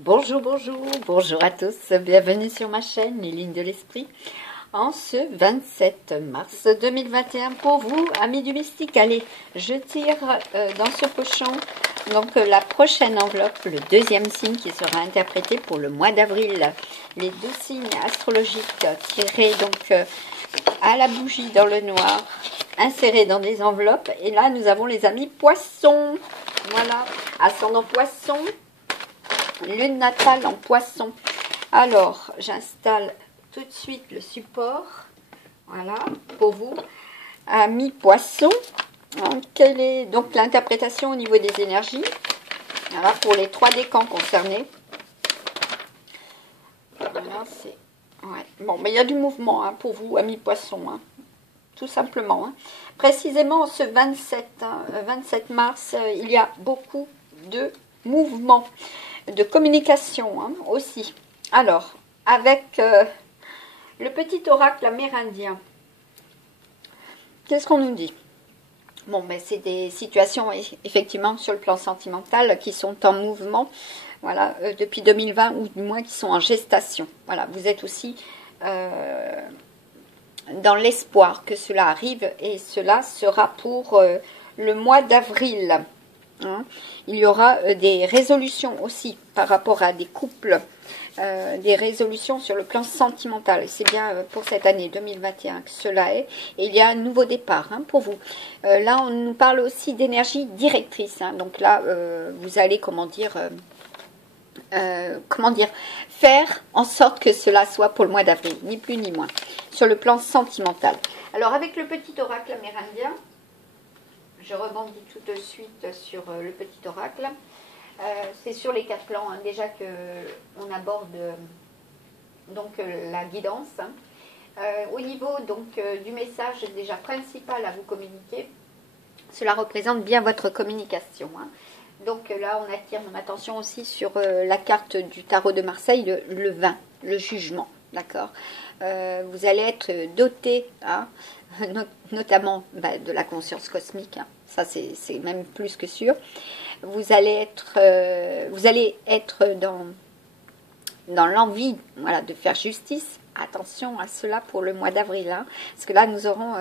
Bonjour, bonjour, bonjour à tous, bienvenue sur ma chaîne Les Lignes de l'Esprit en ce 27 mars 2021 pour vous, amis du mystique. Allez, je tire dans ce pochon donc la prochaine enveloppe, le deuxième signe qui sera interprété pour le mois d'avril. Les deux signes astrologiques tirés donc à la bougie dans le noir, insérés dans des enveloppes. Et là, nous avons les amis poissons. Voilà, ascendant poisson. Lune natale en poisson. Alors, j'installe tout de suite le support. Voilà, pour vous, amis poissons. Quelle est donc l'interprétation au niveau des énergies? Voilà, pour les trois décans concernés. Voilà, c'est... Ouais. Bon, mais il y a du mouvement hein, pour vous, amis poissons. Hein, tout simplement. Hein. Précisément, ce 27 mars, il y a beaucoup de mouvements. De communication hein, aussi. Alors, avec le petit oracle amérindien, qu'est-ce qu'on nous dit? Bon, ben, c'est des situations, effectivement, sur le plan sentimental qui sont en mouvement, voilà, depuis 2020, ou du moins qui sont en gestation. Voilà, vous êtes aussi dans l'espoir que cela arrive, et cela sera pour le mois d'avril. Hein. Il y aura des résolutions aussi par rapport à des couples, des résolutions sur le plan sentimental. C'est bien pour cette année 2021 que cela est. Et il y a un nouveau départ hein, pour vous. Là, on nous parle aussi d'énergie directrice. Hein. Donc là, vous allez, comment dire, faire en sorte que cela soit pour le mois d'avril, ni plus ni moins, sur le plan sentimental. Alors, avec le petit oracle amérindien, je rebondis tout de suite sur le petit oracle. C'est sur les quatre plans, hein, déjà qu'on aborde donc la guidance. Hein. Au niveau donc du message déjà principal à vous communiquer, cela représente bien votre communication. Hein. Donc là, on attire mon attention aussi sur la carte du tarot de Marseille, le 20, le jugement. D'accord. Vous allez être doté, hein, notamment de la conscience cosmique. Hein. Ça, c'est même plus que sûr. Vous allez être dans l'envie voilà, de faire justice. Attention à cela pour le mois d'avril. Hein, parce que là, nous aurons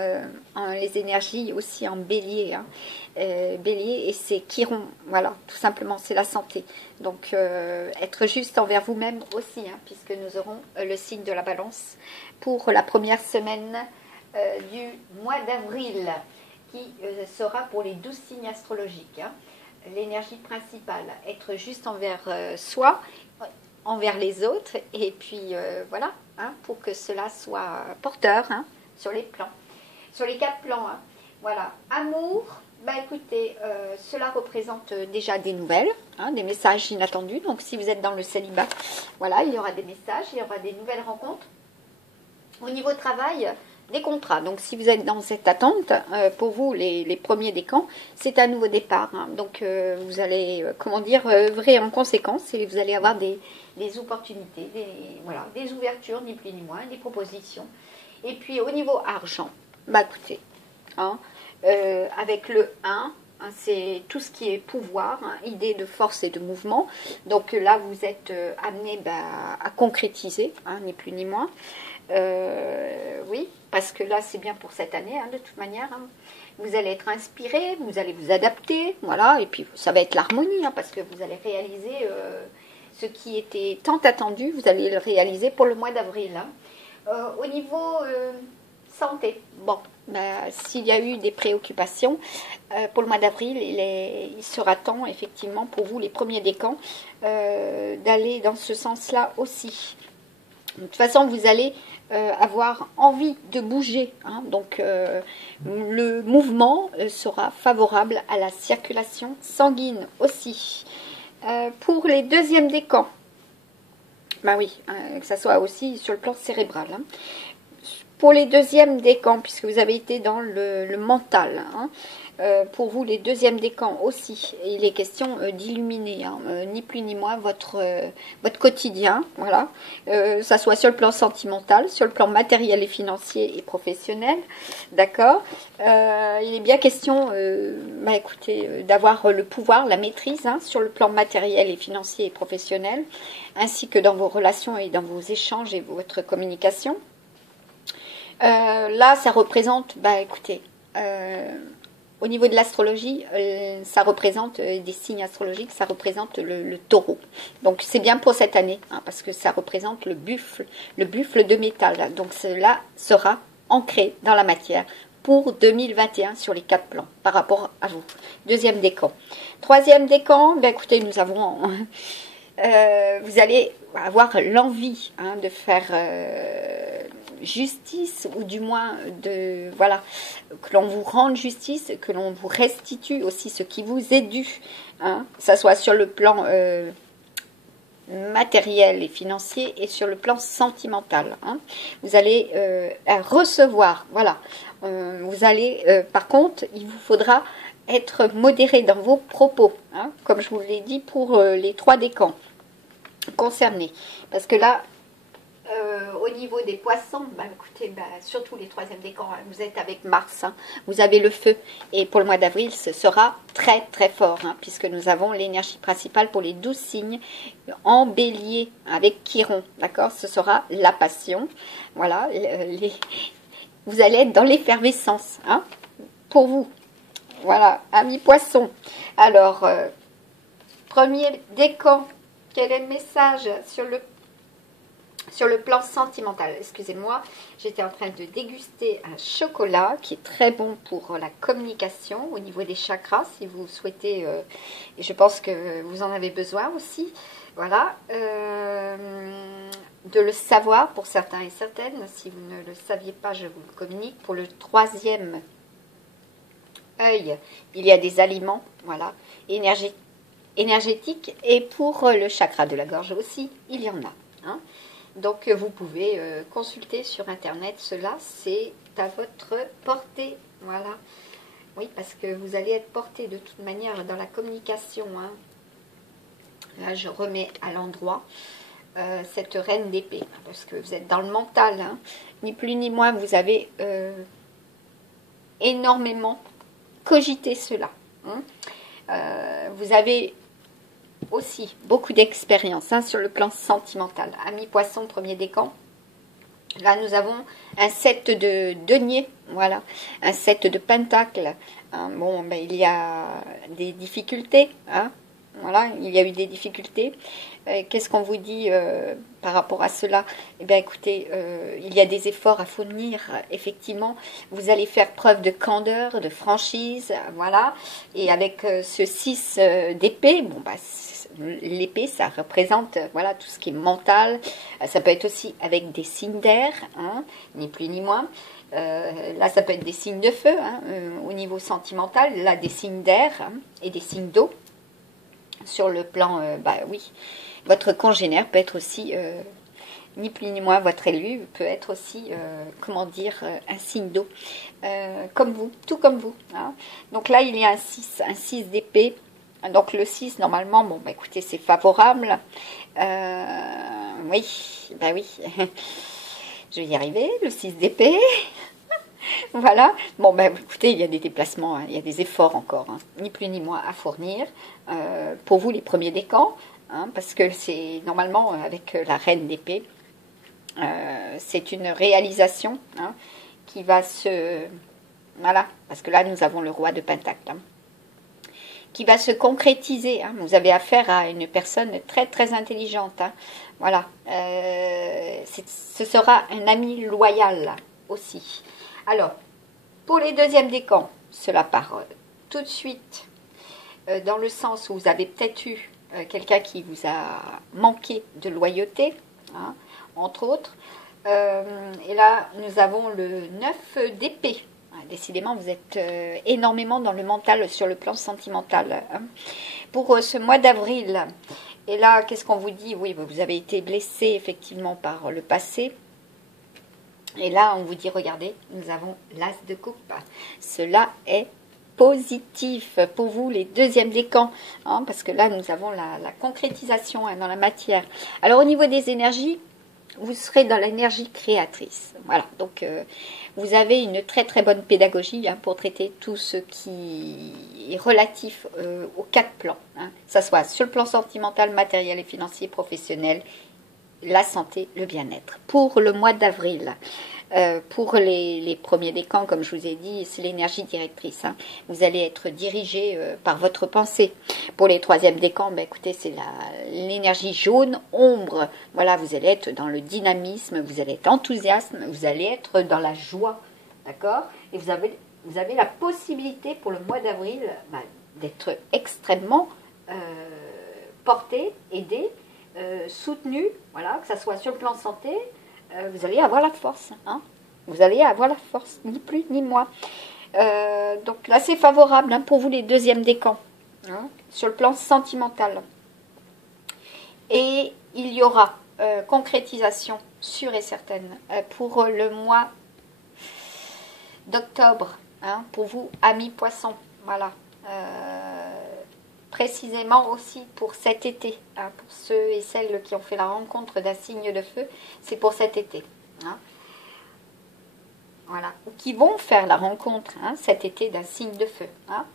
les énergies aussi en bélier. Hein, bélier et c'est Chiron. Voilà, tout simplement, c'est la santé. Donc, être juste envers vous-même aussi. Hein, puisque nous aurons le signe de la balance pour la première semaine du mois d'avril. Qui sera pour les 12 signes astrologiques. Hein. L'énergie principale, être juste envers soi, envers les autres, et puis voilà, hein, pour que cela soit porteur hein, sur les plans, sur les quatre plans. Hein. Voilà, amour, bah écoutez, cela représente déjà des nouvelles, hein, des messages inattendus. Donc si vous êtes dans le célibat, voilà, il y aura des messages, il y aura des nouvelles rencontres. Au niveau travail, des contrats. Donc, si vous êtes dans cette attente, pour vous, les premiers décans, c'est un nouveau départ. Hein. Donc, vous allez, comment dire, œuvrer en conséquence et vous allez avoir des opportunités, des ouvertures, ni plus ni moins, des propositions. Et puis, au niveau argent, bah écoutez, hein, avec le 1, hein, c'est tout ce qui est pouvoir, hein, idée de force et de mouvement. Donc là, vous êtes amené à concrétiser, hein, ni plus ni moins. Oui, parce que là, c'est bien pour cette année, hein, de toute manière. Hein. Vous allez être inspiré, vous allez vous adapter, voilà. Et puis, ça va être l'harmonie, hein, parce que vous allez réaliser ce qui était tant attendu, vous allez le réaliser pour le mois d'avril. Hein. Au niveau santé, bon, s'il y a eu des préoccupations, pour le mois d'avril, il sera temps, effectivement, pour vous, les premiers décans, d'aller dans ce sens-là aussi. De toute façon, vous allez avoir envie de bouger. Hein, donc, le mouvement sera favorable à la circulation sanguine aussi. Pour les deuxièmes décans, bah oui, que ça soit aussi sur le plan cérébral. Hein. Pour les deuxièmes décans, puisque vous avez été dans le mental, hein, Pour vous, les deuxièmes décans aussi, il est question d'illuminer, hein, ni plus ni moins, votre quotidien, voilà, ça soit sur le plan sentimental, sur le plan matériel et financier et professionnel, d'accord. Il est bien question, écoutez, d'avoir le pouvoir, la maîtrise, hein, sur le plan matériel et financier et professionnel, ainsi que dans vos relations et dans vos échanges et votre communication. Là, ça représente, écoutez, au niveau de l'astrologie, ça représente des signes astrologiques, ça représente le taureau. Donc c'est bien pour cette année, hein, parce que ça représente le buffle de métal. Donc cela sera ancré dans la matière pour 2021 sur les 4 plans par rapport à vous. Deuxième décan. Troisième décan, écoutez, nous avons... vous allez avoir l'envie, hein, de faire justice, ou du moins de que l'on vous rende justice, que l'on vous restitue aussi ce qui vous est dû, hein, que ça soit sur le plan matériel et financier et sur le plan sentimental, hein. Vous allez recevoir, voilà. Vous allez, par contre, il vous faudra être modéré dans vos propos, hein, comme je vous l'ai dit pour les 3 décans concernés, parce que là, au niveau des poissons, écoutez, surtout les 3e décans, hein, vous êtes avec Mars, hein, vous avez le feu, et pour le mois d'avril, ce sera très très fort, hein, puisque nous avons l'énergie principale pour les 12 signes en bélier avec Chiron, d'accord, ce sera la passion, voilà, vous allez être dans l'effervescence, hein, pour vous, voilà, amis poissons. Alors, premier décan, quel est le message sur le plan sentimental? Excusez-moi, j'étais en train de déguster un chocolat qui est très bon pour la communication au niveau des chakras, si vous souhaitez, et je pense que vous en avez besoin aussi, voilà, de le savoir pour certains et certaines. Si vous ne le saviez pas, je vous le communique. Pour le 3e œil, il y a des aliments, voilà, énergétiques, et pour le chakra de la gorge aussi, il y en a, hein. Donc vous pouvez consulter sur internet, cela c'est à votre portée, voilà. Oui, parce que vous allez être porté de toute manière dans la communication, hein. Là je remets à l'endroit cette reine d'épée, parce que vous êtes dans le mental, hein. Ni plus ni moins, vous avez énormément cogité cela, hein. Vous avez aussi beaucoup d'expérience, hein, sur le plan sentimental. Amis poissons, premier décan. Là, nous avons un 7 de denier, voilà, un 7 de pentacle. Hein, bon, il y a des difficultés, hein, voilà, il y a eu des difficultés. Qu'est-ce qu'on vous dit par rapport à cela? Eh bien, écoutez, il y a des efforts à fournir, effectivement. Vous allez faire preuve de candeur, de franchise, voilà. Et avec ce 6 d'épée, bon, l'épée, ça représente, voilà, tout ce qui est mental. Ça peut être aussi avec des signes d'air, hein, ni plus ni moins. Là, ça peut être des signes de feu, hein, au niveau sentimental. Là, des signes d'air, hein, et des signes d'eau. Sur le plan, oui, votre congénère peut être aussi, ni plus ni moins, votre élu peut être aussi, comment dire, un signe d'eau, comme vous, tout comme vous, hein. Donc là, il y a un 6 d'épée. Donc le 6, normalement, bon, écoutez, c'est favorable. Oui, oui, je vais y arriver, le 6 d'épée. Voilà, bon, écoutez, il y a des déplacements, hein, il y a des efforts encore, hein, ni plus ni moins à fournir, pour vous les premiers décans, hein, parce que c'est normalement, avec la reine d'épée, c'est une réalisation, hein, qui va se... Voilà, parce que là, nous avons le roi de pentacle, hein, qui va se concrétiser, hein. Vous avez affaire à une personne très, très intelligente, hein, voilà, ce sera un ami loyal aussi. Alors, pour les deuxièmes décans, cela part tout de suite dans le sens où vous avez peut-être eu quelqu'un qui vous a manqué de loyauté, hein, entre autres. Et là, nous avons le 9 d'épée. Décidément, vous êtes énormément dans le mental sur le plan sentimental, hein. Pour ce mois d'avril, et là, qu'est-ce qu'on vous dit? Oui, vous avez été blessé effectivement par le passé. Et là, on vous dit, regardez, nous avons l'as de coupe. Cela est positif pour vous, les deuxièmes décans, hein, parce que là, nous avons la concrétisation, hein, dans la matière. Alors, au niveau des énergies, vous serez dans l'énergie créatrice. Voilà, donc vous avez une très très bonne pédagogie, hein, pour traiter tout ce qui est relatif aux 4 plans. Hein, que ce soit sur le plan sentimental, matériel et financier, professionnel, la santé, le bien-être. Pour le mois d'avril, pour les premiers décans, comme je vous ai dit, c'est l'énergie directrice. Hein. Vous allez être dirigé par votre pensée. Pour les troisièmes décans, ben, écoutez, c'est l'énergie jaune, ombre. Voilà, vous allez être dans le dynamisme, vous allez être enthousiaste, vous allez être dans la joie. D'accord? Et vous avez la possibilité pour le mois d'avril, ben, d'être extrêmement porté, aidé, soutenu, voilà, que ce soit sur le plan santé, vous allez avoir la force, hein, vous allez avoir la force, ni plus ni moins. Donc là, c'est favorable, hein, pour vous les deuxièmes décans, hein, sur le plan sentimental. Et il y aura concrétisation sûre et certaine pour le mois d'octobre, hein, pour vous, amis poissons, voilà. Précisément aussi pour cet été, hein, pour ceux et celles qui ont fait la rencontre d'un signe de feu, c'est pour cet été, hein. Voilà, ou qui vont faire la rencontre, hein, cet été d'un signe de feu, hein.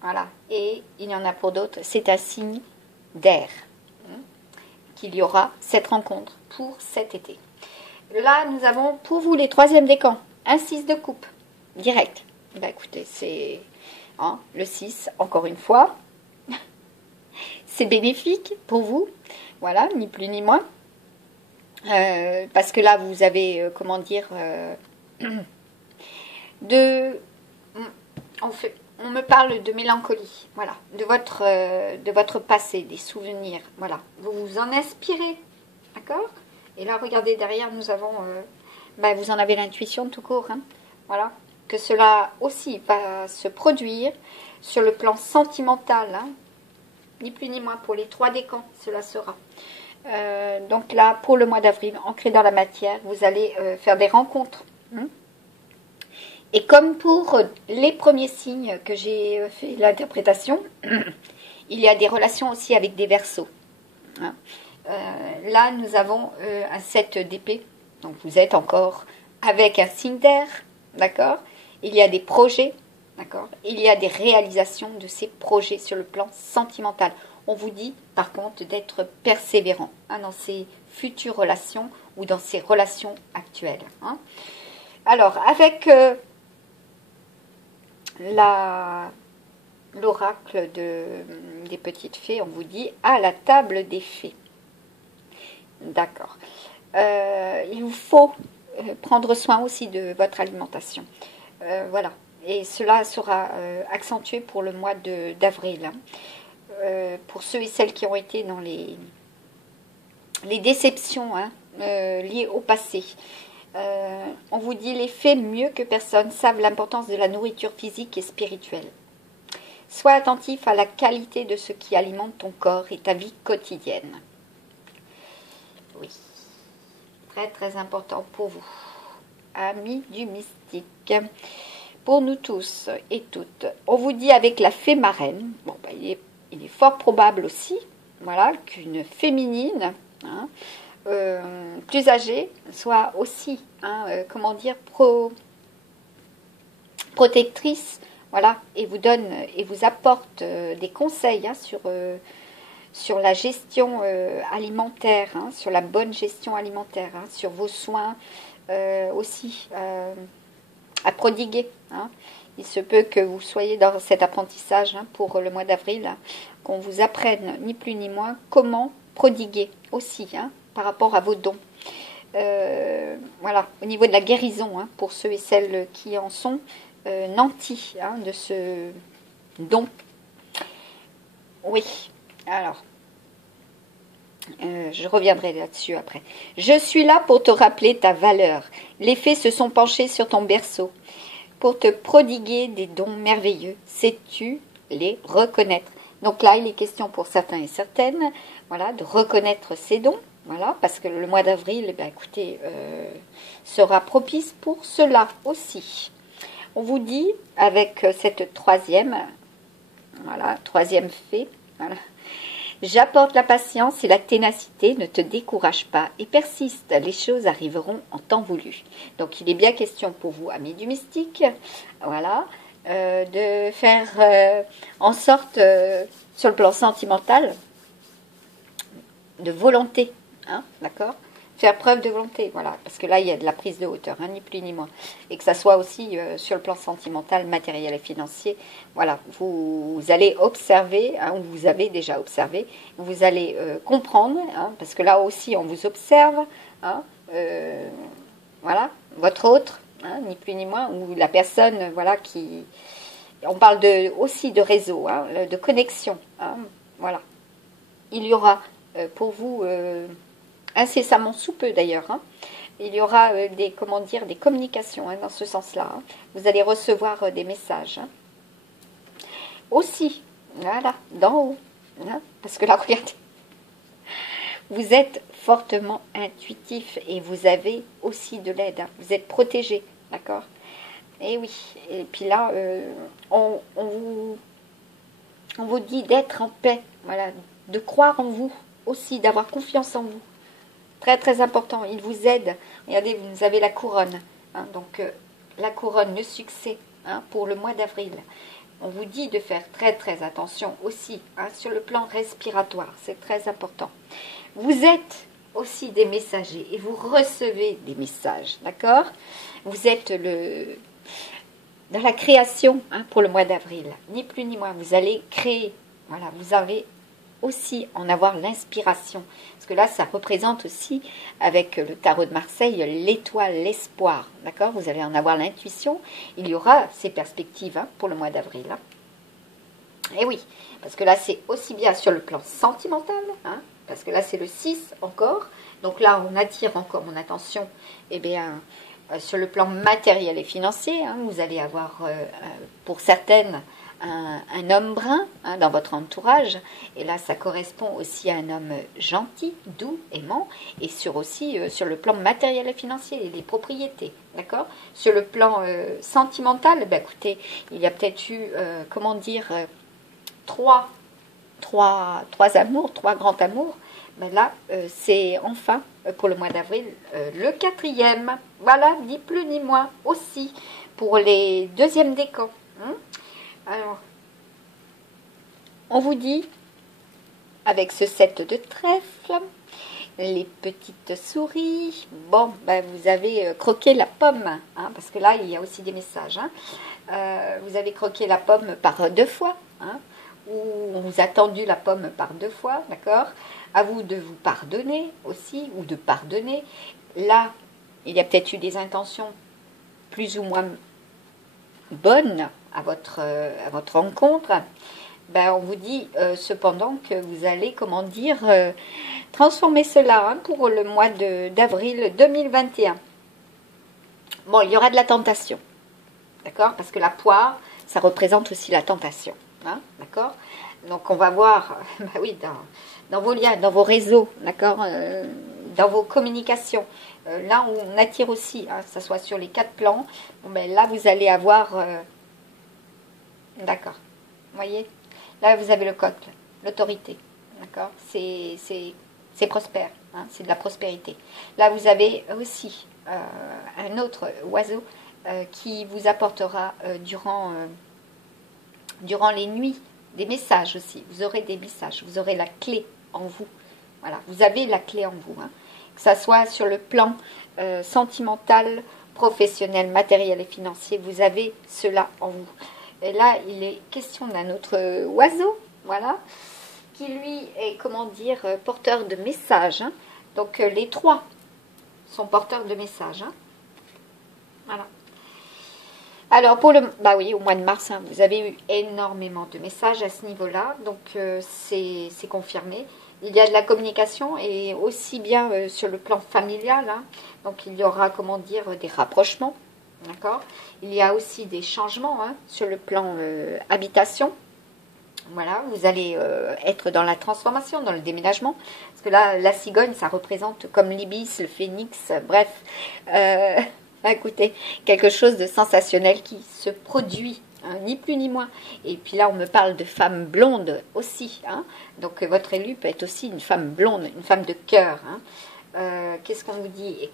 Voilà, et il y en a pour d'autres, c'est un signe d'air, hein, qu'il y aura cette rencontre pour cet été. Là, nous avons pour vous les troisièmes décans, un 6 de coupe, direct. Ben, écoutez, c'est, hein, le 6, encore une fois, c'est bénéfique pour vous, voilà, ni plus ni moins, parce que là, vous avez, comment dire, on me parle de mélancolie, voilà, de votre passé, des souvenirs, voilà, vous vous en inspirez, d'accord? Et là, regardez, derrière, nous avons, ben, vous en avez l'intuition tout court, hein, voilà, que cela aussi va se produire sur le plan sentimental, hein, ni plus ni moins pour les 3 décans, cela sera. Donc là, pour le mois d'avril, ancré dans la matière, vous allez faire des rencontres. Hein. Et comme pour les premiers signes que j'ai fait l'interprétation, il y a des relations aussi avec des Verseaux. Hein. Là, nous avons un 7 d'épée. Donc vous êtes encore avec un signe d'air, d'accord? Il y a des projets. D'accord. Il y a des réalisations de ces projets sur le plan sentimental. On vous dit, par contre, d'être persévérant, hein, dans ces futures relations ou dans ces relations actuelles. Hein. Alors, avec l'oracle des petites fées, on vous dit à la table des fées. D'accord. Il vous faut prendre soin aussi de votre alimentation. Voilà. Et cela sera accentué pour le mois d'avril. Hein. Pour ceux et celles qui ont été dans les déceptions, hein, liées au passé. On vous dit, les fées mieux que personne savent l'importance de la nourriture physique et spirituelle. Sois attentif à la qualité de ce qui alimente ton corps et ta vie quotidienne. Oui, très très important pour vous, amis du mystique. Pour nous tous et toutes, on vous dit avec la fée marraine, bon, ben, il est fort probable aussi, voilà, qu'une féminine, hein, plus âgée, soit aussi, hein, comment dire, protectrice, voilà, et vous donne et vous apporte des conseils, hein, sur la gestion alimentaire, hein, sur la bonne gestion alimentaire, hein, sur vos soins aussi à prodiguer. Hein. Il se peut que vous soyez dans cet apprentissage, hein, pour le mois d'avril, hein, qu'on vous apprenne ni plus ni moins comment prodiguer aussi, hein, par rapport à vos dons. Voilà, au niveau de la guérison, hein, pour ceux et celles qui en sont nantis, hein, de ce don. Oui, alors, je reviendrai là-dessus après. Je suis là pour te rappeler ta valeur. Les fées se sont penchées sur ton berceau pour te prodiguer des dons merveilleux. Sais-tu les reconnaître? Donc là, il est question pour certains et certaines, voilà, de reconnaître ces dons, voilà, parce que le mois d'avril, eh bien, écoutez, sera propice pour cela aussi. On vous dit, avec cette troisième, voilà, troisième fée, voilà. J'apporte la patience et la ténacité, ne te décourage pas et persiste, les choses arriveront en temps voulu. Donc il est bien question pour vous, amis du mystique, voilà, de faire en sorte, sur le plan sentimental, de volonté, hein, d'accord ? Faire preuve de volonté, voilà, parce que là il y a de la prise de hauteur, hein, ni plus ni moins, et que ça soit aussi sur le plan sentimental, matériel et financier, voilà, vous allez observer, hein, vous avez déjà observé, vous allez comprendre, hein, parce que là aussi on vous observe, hein, voilà, votre autre, hein, ni plus ni moins, ou la personne, voilà, qui, on parle aussi de réseau, hein, de connexion, hein, voilà, il y aura pour vous incessamment sous peu d'ailleurs, hein. Il y aura des communications, hein, dans ce sens-là, hein. Vous allez recevoir des messages, hein. Aussi, voilà, d'en haut, hein, parce que là, regardez, vous êtes fortement intuitif et vous avez aussi de l'aide, hein. Vous êtes protégé, d'accord? Et oui, et puis là, on vous dit d'être en paix, voilà, de croire en vous aussi, d'avoir confiance en vous. Très très important, il vous aide. Regardez, vous avez la couronne, hein, donc la couronne, le succès, hein, pour le mois d'avril. On vous dit de faire très très attention aussi, hein, sur le plan respiratoire, c'est très important. Vous êtes aussi des messagers et vous recevez des messages, d'accord? Vous êtes dans la création, hein, pour le mois d'avril, ni plus ni moins. Vous allez créer, voilà, vous avez aussi en avoir l'inspiration. Parce que là, ça représente aussi, avec le tarot de Marseille, l'étoile, l'espoir. D'accord? Vous allez en avoir l'intuition. Il y aura ces perspectives, hein, pour le mois d'avril. Hein. Et oui, parce que là, c'est aussi bien sur le plan sentimental, hein, parce que là, c'est le 6 encore. Donc là, on attire encore mon attention, eh bien, sur le plan matériel et financier. Hein, vous allez avoir, pour certaines, un homme brun, hein, dans votre entourage, et là ça correspond aussi à un homme gentil, doux, aimant, et aussi sur le plan matériel et financier, les propriétés, d'accord. Sur le plan sentimental, ben, écoutez, il y a peut-être eu, trois amours, trois grands amours. Ben là, c'est enfin, pour le mois d'avril, le quatrième, voilà, ni plus ni moins, aussi, pour les deuxièmes décans, hein. Alors, on vous dit, avec ce 7 de trèfle, les petites souris, bon, ben vous avez croqué la pomme, hein, parce que là, il y a aussi des messages, hein. Vous avez croqué la pomme par 2 fois, hein, ou on vous a tendu la pomme par 2 fois, d'accord? À vous de vous pardonner aussi, ou de pardonner. Là, il y a peut-être eu des intentions plus ou moins bonne à votre rencontre, ben, on vous dit cependant que vous allez, transformer cela, hein, pour le mois d'avril 2021. Bon, il y aura de la tentation, d'accord? Parce que la poire, ça représente aussi la tentation, hein, d'accord? Donc on va voir, ben oui, dans vos liens, dans vos réseaux, d'accord, dans vos communications. Là, on attire aussi, hein, ça soit sur les 4 plans. Bon, ben, là, vous allez avoir... d'accord. Vous voyez? Là, vous avez le coq, l'autorité. D'accord? C'est prospère. Hein, c'est de la prospérité. Là, vous avez aussi un autre oiseau qui vous apportera durant les nuits des messages aussi. Vous aurez des messages. Vous aurez la clé en vous. Voilà. Vous avez la clé en vous. Hein. Que ça soit sur le plan sentimental, professionnel, matériel et financier, vous avez cela en vous. Et là, il est question d'un autre oiseau, voilà, qui lui est, porteur de messages. Hein. Donc, les 3 sont porteurs de messages. Hein. Voilà. Alors, bah oui, au mois de mars, hein, vous avez eu énormément de messages à ce niveau-là, donc c'est confirmé. Il y a de la communication et aussi bien sur le plan familial, hein, donc il y aura, des rapprochements, d'accord. Il y a aussi des changements, hein, sur le plan habitation. Voilà, vous allez être dans la transformation, dans le déménagement, parce que là, la cigogne, ça représente comme l'ibis, le phénix, bref, Écoutez, quelque chose de sensationnel qui se produit, hein, ni plus ni moins. Et puis là, on me parle de femme blonde aussi. Hein. Donc, votre élu peut être aussi une femme blonde, une femme de cœur. Hein. Qu'est-ce qu'on vous dit? Et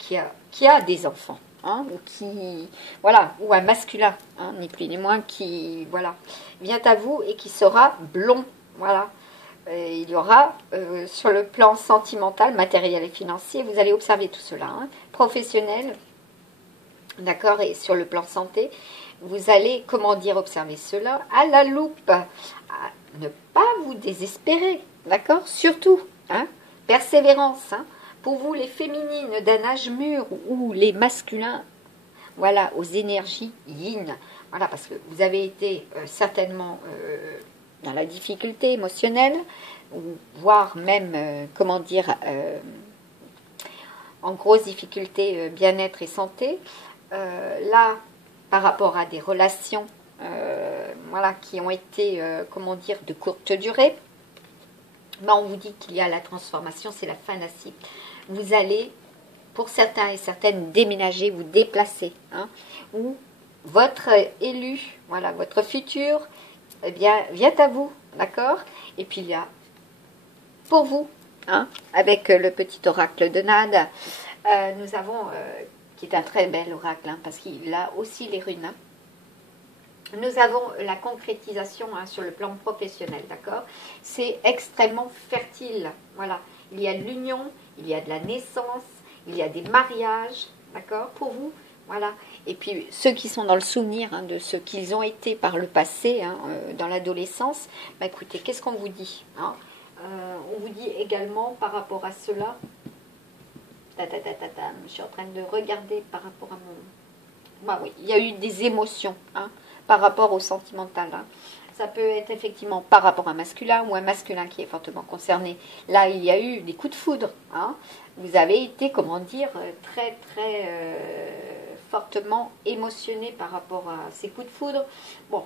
qui a des enfants. Hein, ou qui, voilà, ou un masculin, hein, ni plus ni moins, qui, voilà, vient à vous et qui sera blond. Voilà. Il y aura, sur le plan sentimental, matériel et financier, vous allez observer tout cela. Hein, professionnel. D'accord, et sur le plan santé, vous allez, comment dire, observer cela à la loupe. À ne pas vous désespérer, d'accord? Surtout, hein, persévérance. Hein, pour vous, les féminines d'un âge mûr ou les masculins, voilà, aux énergies yin. Voilà, parce que vous avez été certainement dans la difficulté émotionnelle, ou voire même, comment dire, en grosse difficulté bien-être et santé. Là, par rapport à des relations voilà, qui ont été, comment dire, de courte durée, ben on vous dit qu'il y a la transformation, c'est la fin d'un cycle. Vous allez, pour certains et certaines, déménager, vous déplacer, hein, ou votre élu, voilà, votre futur, eh bien, vient à vous, d'accord? Et puis il y a, pour vous, hein, avec le petit oracle de Nade, nous avons... qui est un très bel oracle, hein, parce qu'il a aussi les runes. Hein. Nous avons la concrétisation hein, sur le plan professionnel, d'accord? C'est extrêmement fertile, voilà. Il y a de l'union, il y a de la naissance, il y a des mariages, d'accord? Pour vous, voilà. Et puis, ceux qui sont dans le souvenir hein, de ce qu'ils ont été par le passé, hein, dans l'adolescence, bah, écoutez, qu'est-ce qu'on vous dit hein? On vous dit également par rapport à cela... Je suis en train de regarder par rapport à mon... Bah oui, il y a eu des émotions hein, par rapport au sentimental. Hein. Ça peut être effectivement par rapport à un masculin ou un masculin qui est fortement concerné. Là, il y a eu des coups de foudre. Hein. Vous avez été, comment dire, très, très fortement émotionné par rapport à ces coups de foudre. Bon,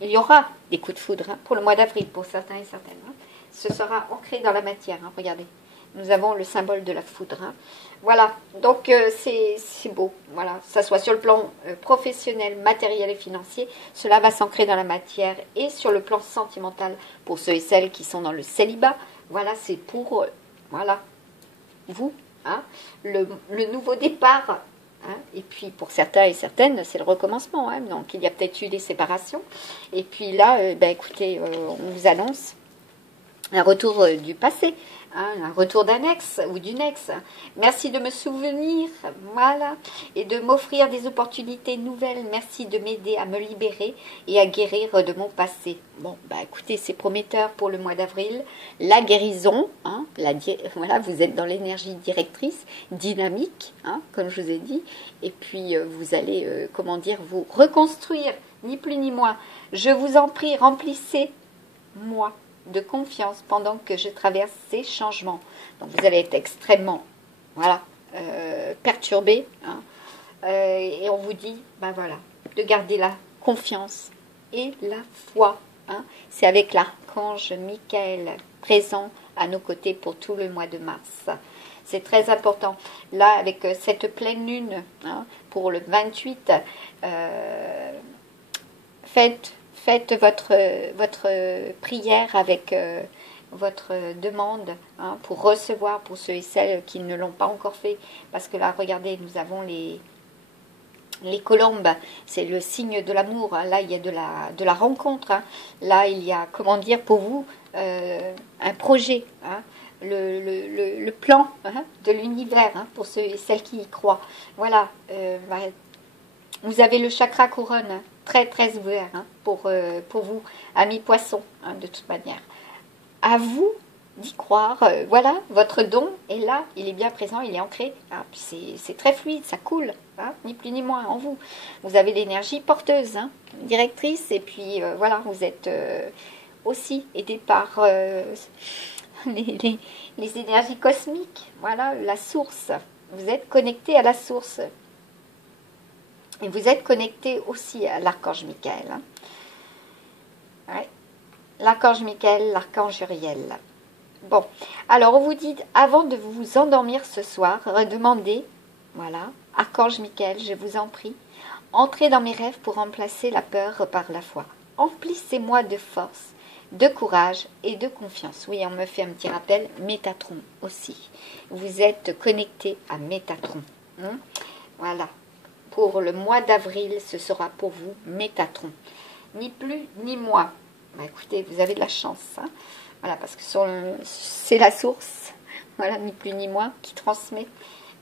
il y aura des coups de foudre hein, pour le mois d'avril, pour certains et certaines. Hein. Ce sera ancré dans la matière, hein, regardez. Nous avons le symbole de la foudre. Hein. Voilà, donc c'est beau. Voilà, ça soit sur le plan professionnel, matériel et financier, cela va s'ancrer dans la matière et sur le plan sentimental pour ceux et celles qui sont dans le célibat. Voilà, c'est pour voilà vous, hein, le nouveau départ. Hein, et puis pour certains et certaines, c'est le recommencement. Hein, donc il y a peut-être eu des séparations. Et puis là, ben, écoutez, on vous annonce un retour du passé. Hein, un retour d'un ex ou d'une ex. Merci de me souvenir, voilà, et de m'offrir des opportunités nouvelles. Merci de m'aider à me libérer et à guérir de mon passé. Bon, bah écoutez, c'est prometteur pour le mois d'avril. La guérison, hein, voilà, vous êtes dans l'énergie directrice, dynamique, hein, comme je vous ai dit. Et puis, vous allez, comment dire, vous reconstruire, ni plus ni moins. Je vous en prie, remplissez-moi de confiance pendant que je traverse ces changements. Donc vous allez être extrêmement voilà, perturbé. Hein, et on vous dit, ben voilà, de garder la confiance et la foi. Hein. C'est avec l'archange Michael présent à nos côtés pour tout le mois de mars. C'est très important. Là, avec cette pleine lune, hein, pour le 28, faites votre prière avec votre demande hein, pour recevoir pour ceux et celles qui ne l'ont pas encore fait. Parce que là, regardez, nous avons les colombes, c'est le signe de l'amour. Hein. Là, il y a de la rencontre. Hein. Là, il y a, comment dire, pour vous, un projet. Hein. Le plan hein, de l'univers hein, pour ceux et celles qui y croient. Voilà. Vous avez le chakra couronne. Hein. Très très ouvert hein, pour vous, amis poissons, hein, de toute manière. À vous d'y croire. Voilà, votre don est là, il est bien présent, il est ancré. Hein, c'est très fluide, ça coule, hein, ni plus ni moins en vous. Vous avez l'énergie porteuse, hein, directrice, et puis voilà, vous êtes aussi aidé par les énergies cosmiques. Voilà, la source. Vous êtes connecté à la source. Et vous êtes connecté aussi à l'archange Michael. Hein. Ouais. L'archange Michael, l'archange Uriel. Bon, alors on vous dit, avant de vous endormir ce soir, redemandez voilà. Archange Michael, je vous en prie, entrez dans mes rêves pour remplacer la peur par la foi. Emplissez-moi de force, de courage et de confiance. Oui, on me fait un petit rappel, Métatron aussi. Vous êtes connecté à Métatron. Voilà. Pour le mois d'avril, ce sera pour vous Métatron. Ni plus ni moins. Bah, écoutez, vous avez de la chance. Hein. Voilà, parce que c'est la source, voilà, ni plus ni moins, qui transmet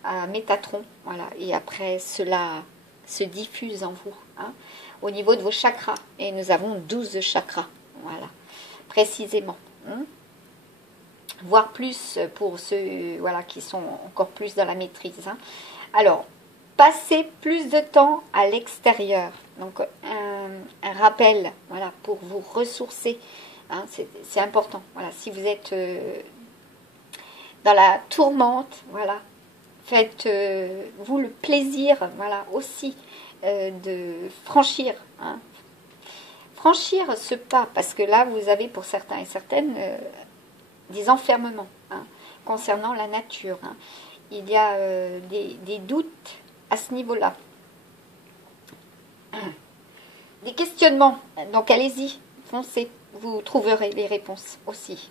à Métatron. Voilà, et après, cela se diffuse en vous, hein, au niveau de vos chakras. Et nous avons 12 chakras. Voilà, précisément. Voire plus pour ceux voilà, qui sont encore plus dans la maîtrise. Hein. Alors, passez plus de temps à l'extérieur. Donc, un rappel, voilà, pour vous ressourcer. Hein, c'est important. Voilà, si vous êtes dans la tourmente, voilà, faites-vous le plaisir, voilà, aussi de franchir. Hein, franchir ce pas, parce que là, vous avez pour certains et certaines des enfermements hein, concernant la nature. Hein. Il y a des doutes à ce niveau-là. Des questionnements. Donc allez-y, foncez. Vous trouverez les réponses aussi.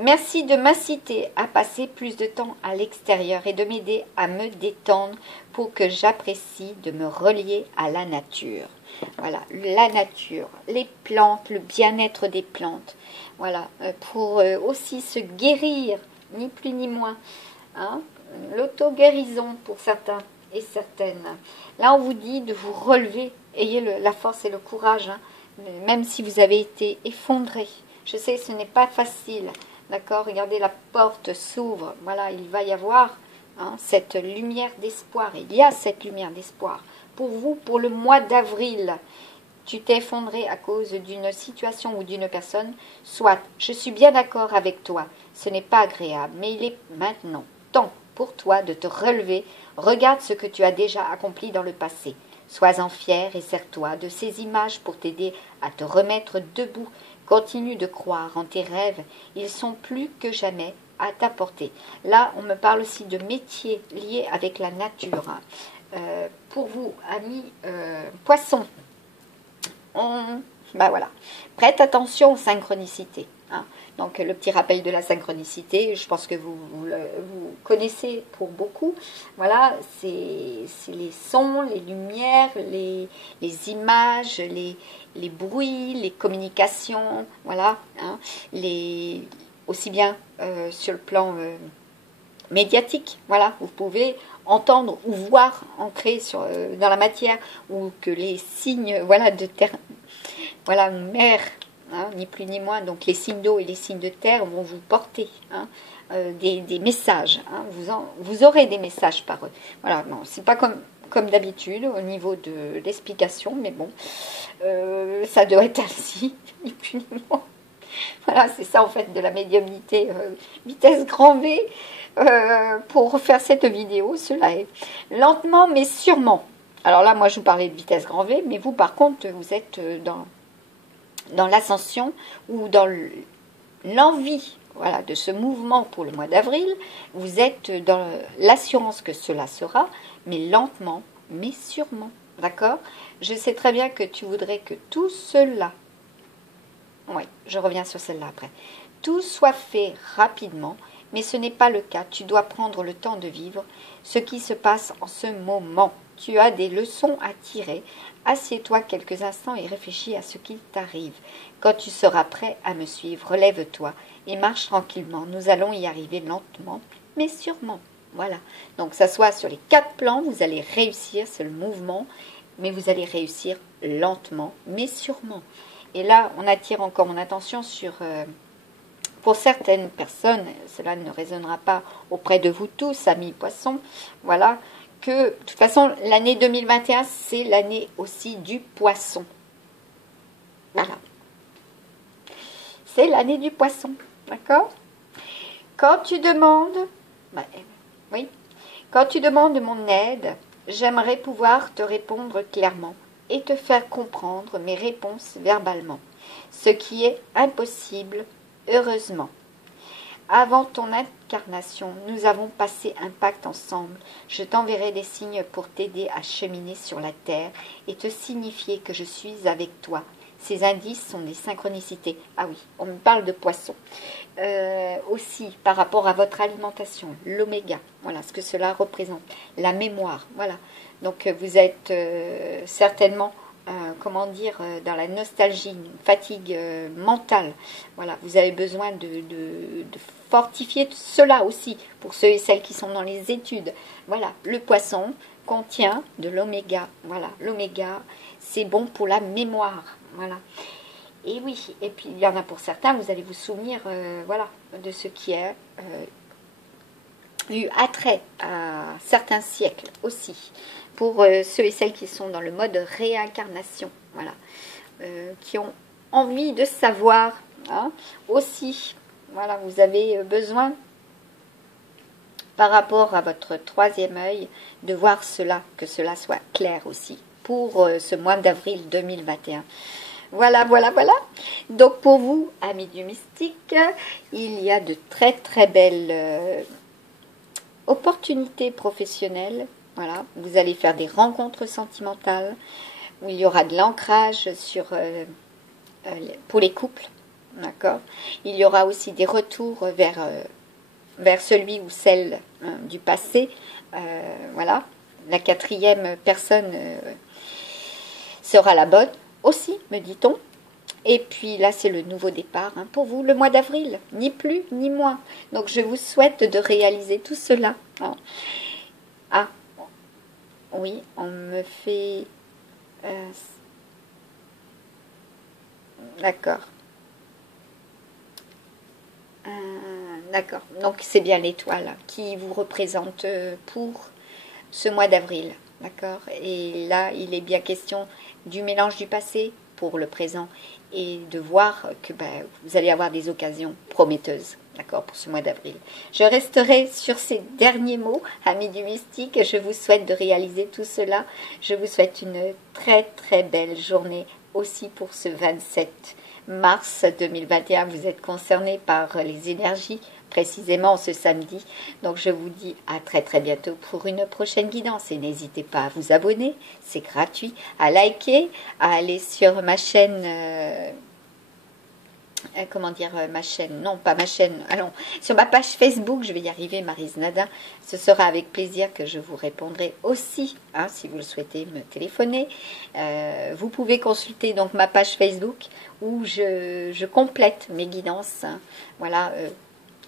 Merci de m'inciter à passer plus de temps à l'extérieur et de m'aider à me détendre pour que j'apprécie de me relier à la nature. Voilà, la nature, les plantes, le bien-être des plantes. Voilà, pour aussi se guérir, ni plus ni moins. Hein, l'auto-guérison pour certains et certaines. Là, on vous dit de vous relever. Ayez la force et le courage, hein, même si vous avez été effondré. Je sais, ce n'est pas facile. D'accord, regardez, la porte s'ouvre. Voilà, il va y avoir hein, cette lumière d'espoir. Il y a cette lumière d'espoir. Pour vous, pour le mois d'avril, tu t'es effondré à cause d'une situation ou d'une personne. Soit, je suis bien d'accord avec toi. Ce n'est pas agréable, mais il est maintenant temps pour toi de te relever. Regarde ce que tu as déjà accompli dans le passé. Sois-en fier et sers-toi de ces images pour t'aider à te remettre debout. Continue de croire en tes rêves. Ils sont plus que jamais à ta portée. Là, on me parle aussi de métiers liés avec la nature. Pour vous, amis poissons, voilà. Prête attention aux synchronicités. Hein. Donc, le petit rappel de la synchronicité, je pense que vous connaissez pour beaucoup. Voilà, c'est les sons, les lumières, les images, les bruits, les communications, voilà. Hein, aussi bien sur le plan médiatique, voilà. Vous pouvez entendre ou voir ancré dans la matière ou que les signes, voilà, de terre, voilà, mer. Hein, ni plus ni moins, donc les signes d'eau et les signes de terre vont vous porter hein, des messages. Hein, vous aurez des messages par eux. Voilà, non, c'est pas comme d'habitude au niveau de l'explication, mais bon, ça doit être ainsi, ni plus ni moins. Voilà, c'est ça en fait de la médiumnité vitesse grand V. Pour faire cette vidéo, cela est lentement mais sûrement. Alors là, moi je vous parlais de vitesse grand V, mais vous par contre, vous êtes dans l'ascension ou dans l'envie voilà, de ce mouvement pour le mois d'avril, vous êtes dans l'assurance que cela sera, mais lentement, mais sûrement. D'accord? Je sais très bien que tu voudrais que tout cela, oui, je reviens sur celle-là après, tout soit fait rapidement, mais ce n'est pas le cas. Tu dois prendre le temps de vivre ce qui se passe en ce moment. Tu as des leçons à tirer. Assieds-toi quelques instants et réfléchis à ce qui t'arrive. Quand tu seras prêt à me suivre, relève-toi et marche tranquillement. Nous allons y arriver lentement, mais sûrement. Voilà. Donc, ça soit sur les 4 plans, vous allez réussir, c'est le mouvement, mais vous allez réussir lentement, mais sûrement. Et là, on attire encore mon attention sur... pour certaines personnes, cela ne résonnera pas auprès de vous tous, amis poissons, voilà, que de toute façon, l'année 2021, c'est l'année aussi du poisson. Voilà. C'est l'année du poisson, d'accord? Quand tu demandes, oui, quand tu demandes mon aide, j'aimerais pouvoir te répondre clairement et te faire comprendre mes réponses verbalement, ce qui est impossible, heureusement. avant ton incarnation, nous avons passé un pacte ensemble. Je t'enverrai des signes pour t'aider à cheminer sur la terre et te signifier que je suis avec toi. Ces indices sont des synchronicités. Ah oui, on me parle de poissons. Aussi, par rapport à votre alimentation, l'oméga, voilà ce que cela représente. La mémoire, voilà. Donc, vous êtes certainement, comment dire, dans la nostalgie, une fatigue mentale. Voilà, vous avez besoin de fortifier cela aussi, pour ceux et celles qui sont dans les études. Voilà, le poisson contient de l'oméga. Voilà, l'oméga, c'est bon pour la mémoire. Voilà. Et oui, et puis il y en a pour certains, vous allez vous souvenir, voilà, de ce qui a eu attrait à certains siècles aussi, pour ceux et celles qui sont dans le mode réincarnation, voilà, qui ont envie de savoir, hein, aussi, voilà, vous avez besoin, par rapport à votre troisième œil, de voir cela, que cela soit clair aussi, pour ce mois d'avril 2021. Voilà, voilà, voilà. Donc pour vous, amis du mystique, il y a de très très belles opportunités professionnelles. Voilà, vous allez faire des rencontres sentimentales, où il y aura de l'ancrage sur pour les couples, d'accord. Il y aura aussi des retours vers celui ou celle du passé. Voilà, la quatrième personne sera la bonne. Aussi, me dit-on. Et puis là, c'est le nouveau départ hein, pour vous, le mois d'avril, ni plus ni moins. Donc, je vous souhaite de réaliser tout cela. Hein. Ah, oui, on me fait... d'accord. D'accord. Donc, c'est bien l'étoile qui vous représente pour ce mois d'avril. D'accord. Et là, il est bien question du mélange du passé pour le présent et de voir que vous allez avoir des occasions prometteuses, d'accord, pour ce mois d'avril. Je resterai sur ces derniers mots, amis du mystique. Je vous souhaite de réaliser tout cela. Je vous souhaite une très très belle journée aussi pour ce 27 mars 2021. Vous êtes concernés par les énergies précisément ce samedi. Donc je vous dis à très très bientôt pour une prochaine guidance et n'hésitez pas à vous abonner, c'est gratuit, à liker, à aller sur ma chaîne, comment dire, ma chaîne, non pas ma chaîne, allons, sur ma page Facebook, je vais y arriver, Maryse Nadin, ce sera avec plaisir que je vous répondrai aussi, hein, si vous le souhaitez me téléphoner. Vous pouvez consulter donc ma page Facebook où je complète mes guidances, hein, voilà,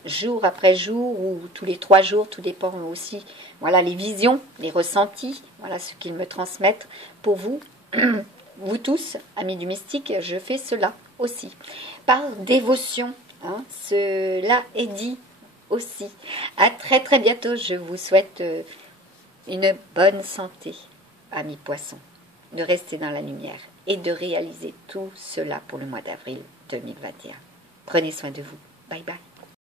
jour après jour ou tous les 3 jours, tout dépend aussi, voilà, les visions, les ressentis, voilà ce qu'ils me transmettent pour vous, vous tous, amis du mystique, je fais cela aussi, par dévotion, hein, cela est dit aussi. À très très bientôt, je vous souhaite une bonne santé, amis poissons, de rester dans la lumière et de réaliser tout cela pour le mois d'avril 2021. Prenez soin de vous, bye bye.